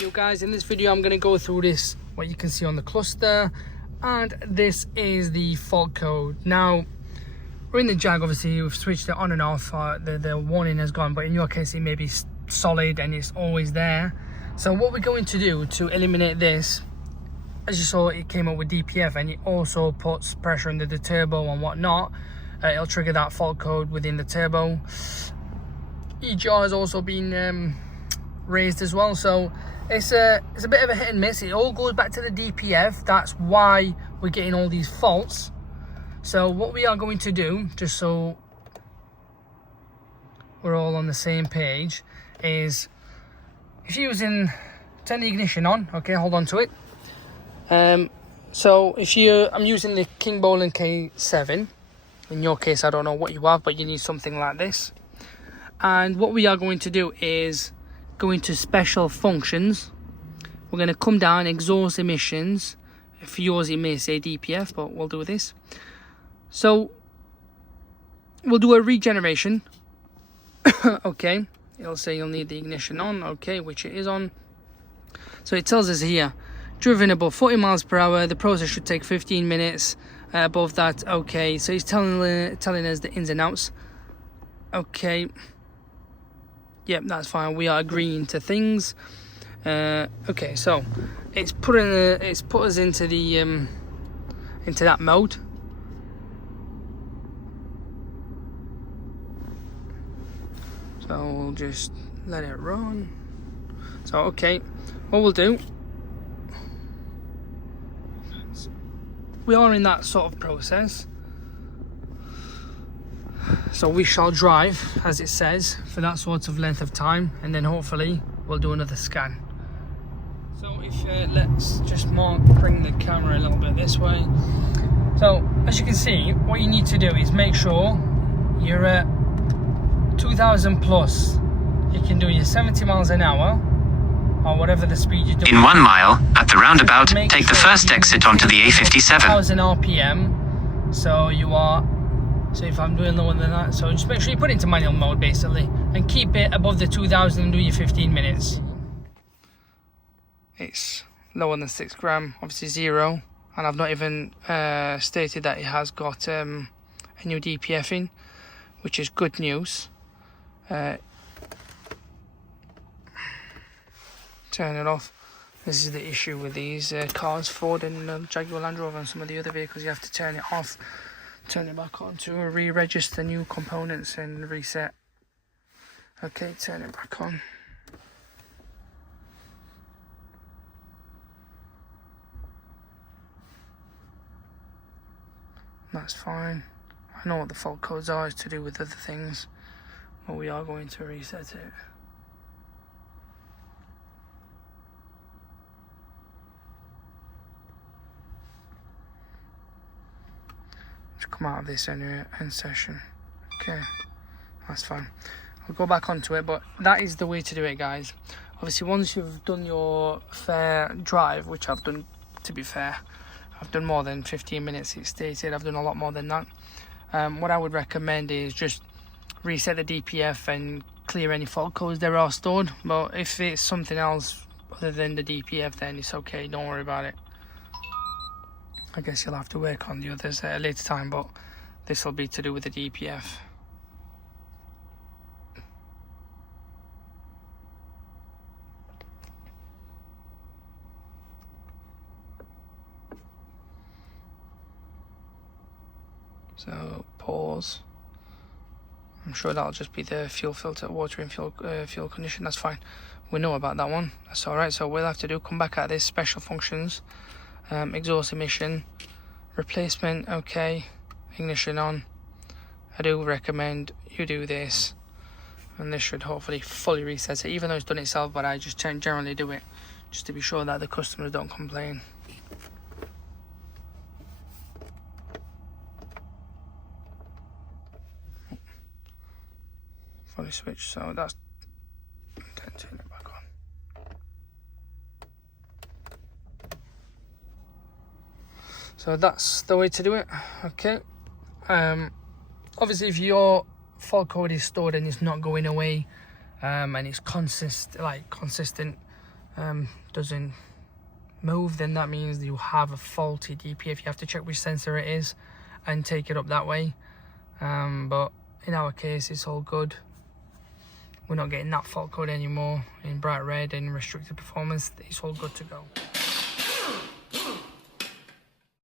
Yo guys, in this video I'm going to go through this, what you can see on the cluster, and this is the fault code. Now we're in the Jag, obviously we've switched it on and off, the warning has gone, but in your case it may be solid and it's always there. So what we're going to do to eliminate this, as you saw, it came up with DPF and it also puts pressure under the turbo and whatnot. It'll trigger that fault code within the turbo. EGR has also been raised as well, so it's a bit of a hit and miss. It all goes back to the DPF. That's why we're getting all these faults. So what we are going to do, just so we're all on the same page, is if you're using, turn the ignition on, okay, hold on to it. So if I'm using the King Bowling K7. In your case, I don't know what you have, but you need something like this. And what we are going to do is go into special functions. We're going to come down, exhaust emissions. For yours, it may say DPF, but we'll do this. So we'll do a regeneration. Okay, it'll say you'll need the ignition on. Okay, which it is on. So it tells us here, driven above 40 miles per hour. The process should take 15 minutes. Above that, okay. So he's telling us the ins and outs. Okay. Yep, that's fine. We are agreeing to things. Okay, so it's put us into the into that mode. So we'll just let it run. So okay, what we'll do, we are in that sort of process. So we shall drive, as it says, for that sort of length of time, and then hopefully we'll do another scan. So if let's just bring the camera a little bit this way. So as you can see, what you need to do is make sure you're at 2000 plus. You can do your 70 miles an hour or whatever the speed you're doing. In 1 mile, at the roundabout, take the first exit onto the A57. 1000 RPM. So you are, so if I'm doing lower than that, so just make sure you put it into manual mode basically, and keep it above the 2000 and do your 15 minutes. It's lower than 6 gram, obviously 0, and I've not even stated that it has got a new DPF in, which is good news. Turn it off. This is the issue with these cars, Ford and Jaguar Land Rover and some of the other vehicles. You have to turn it off, turn it back on to re-register new components and reset. Okay, turn it back on. That's fine. I know what the fault codes are, it's to do with other things, but we are going to reset it. Come out of this end session. Okay, that's fine. I'll go back onto it, but that is the way to do it, guys. Obviously, once you've done your fair drive, which I've done, to be fair, I've done more than 15 minutes, it stated. I've done a lot more than that. What I would recommend is just reset the DPF and clear any fault codes there are stored. But if it's something else other than the DPF, then it's okay, don't worry about it. I guess you'll have to work on the others at a later time, but this will be to do with the DPF. So pause. I'm sure that'll just be the fuel filter, water and fuel condition. That's fine. We know about that one. That's all right. So we'll have to do, come back at this, special functions. Exhaust emission, replacement, okay, ignition on. I do recommend you do this, and this should hopefully fully reset it, even though it's done itself, but I just generally do it just to be sure that the customers don't complain. Fully switched, so that's, then turn it back on. So that's the way to do it. Okay. Obviously, if your fault code is stored and it's not going away, and it's consistent, doesn't move, then that means you have a faulty DPF. You have to check which sensor it is and take it up that way. But in our case, it's all good. We're not getting that fault code anymore in bright red and restricted performance. It's all good to go.